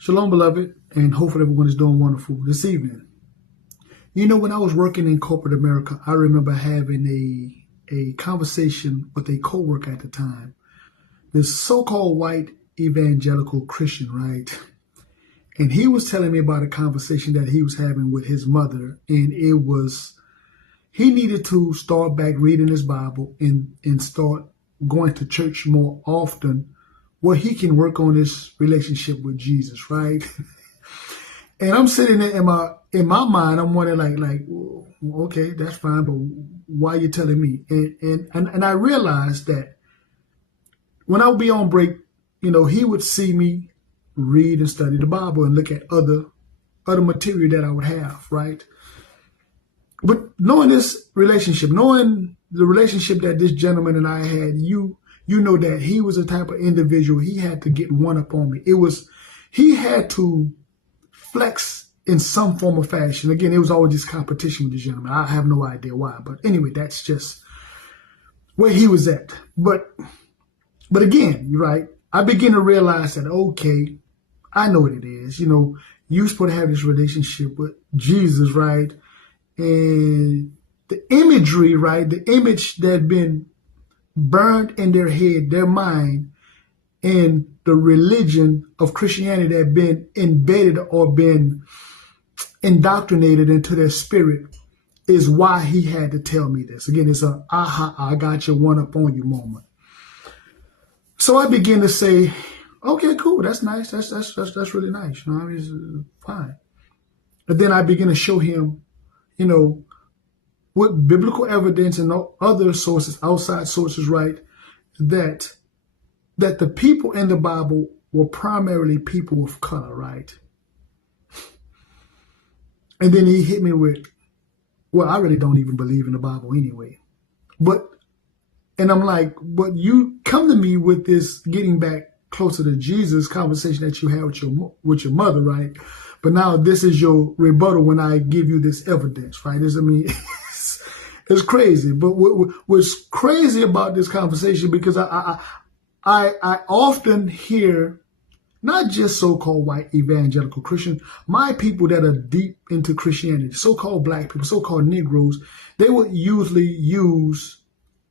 Shalom, beloved, and hopefully everyone is doing wonderful this evening. You know, when I was working in corporate America, I remember having a conversation with a coworker at the time, this so-called white evangelical Christian, right? And he was telling me about a conversation that he was having with his mother, and it was, he needed to start back reading his Bible and start going to church more often, where he can work on his relationship with Jesus, right? And I'm sitting there in my mind, I'm wondering like, okay, that's fine, but why are you telling me? And I realized that when I would be on break, you know, he would see me read and study the Bible and look at other material that I would have, right? But knowing this relationship, knowing the relationship that this gentleman and I had, you know that he was a type of individual, he had to get one up on me. He had to flex in some form of fashion. Again, it was always this competition with this gentleman. I have no idea why. But anyway, that's just where he was at. But again, you're right. I begin to realize that, okay, I know what it is. You know, you're supposed to have this relationship with Jesus, right? And the imagery, right? The image that had been burned in their head, their mind, and the religion of Christianity that had been embedded or been indoctrinated into their spirit is why he had to tell me this. Again, it's a aha, I got your one up on you moment. So I begin to say, okay, cool, that's nice, that's really nice. You know, I mean, it's fine. But then I begin to show him, you know, with biblical evidence and other sources, outside sources, right, that the people in the Bible were primarily people of color, right? And then he hit me with, well, I really don't even believe in the Bible anyway. And I'm like, but you come to me with this getting back closer to Jesus conversation that you had with your mother, right? But now this is your rebuttal when I give you this evidence, right? It's crazy. But what's crazy about this conversation, because I often hear not just so-called white evangelical Christians, my people that are deep into Christianity, so-called black people, so-called Negroes, they would usually use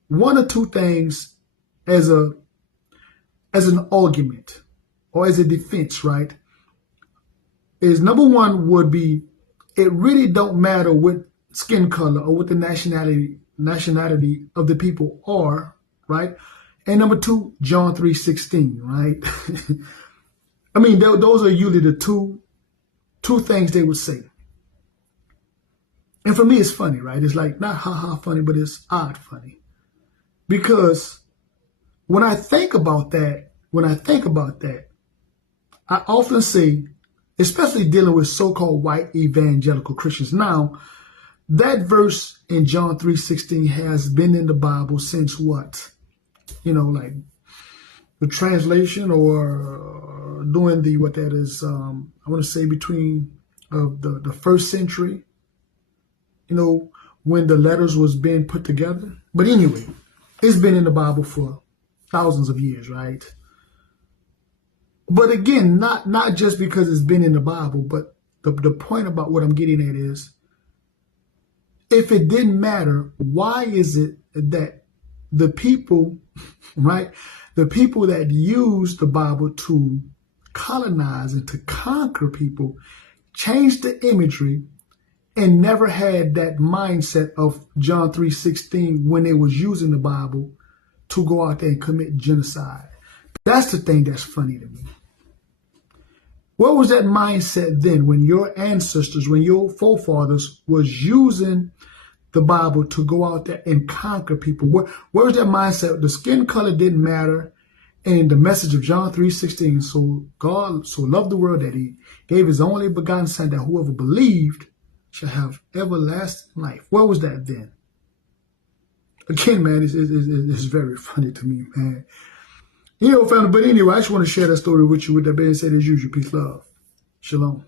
one or two things as an argument or as a defense, right? Is number one would be, it really don't matter what skin color or what the nationality of the people are, right? And number two, John 3:16, right? I mean, those are usually the two things they would say. And for me, it's funny, right? It's like not ha-ha funny, but it's odd funny. Because when I think about that, I often say, especially dealing with so-called white evangelical Christians. Now, that verse in John 3:16 has been in the Bible since what? You know, like the translation or doing what that is, I want to say between the first century, you know, when the letters was being put together. But anyway, it's been in the Bible for thousands of years, right? But again, not just because it's been in the Bible, but the point about what I'm getting at is, if it didn't matter, why is it that the people, right, the people that use the Bible to colonize and to conquer people, changed the imagery and never had that mindset of John 3:16 when they was using the Bible to go out there and commit genocide? That's the thing that's funny to me. What was that mindset then when your ancestors, when your forefathers was using the Bible to go out there and conquer people? Where was that mindset? The skin color didn't matter. And the message of John 3:16, so God so loved the world that he gave his only begotten son, that whoever believed shall have everlasting life. Where was that then? Again, man, it's very funny to me, man. You know, family, but anyway, I just want to share that story with you. With that being said, as usual, peace, love. Shalom.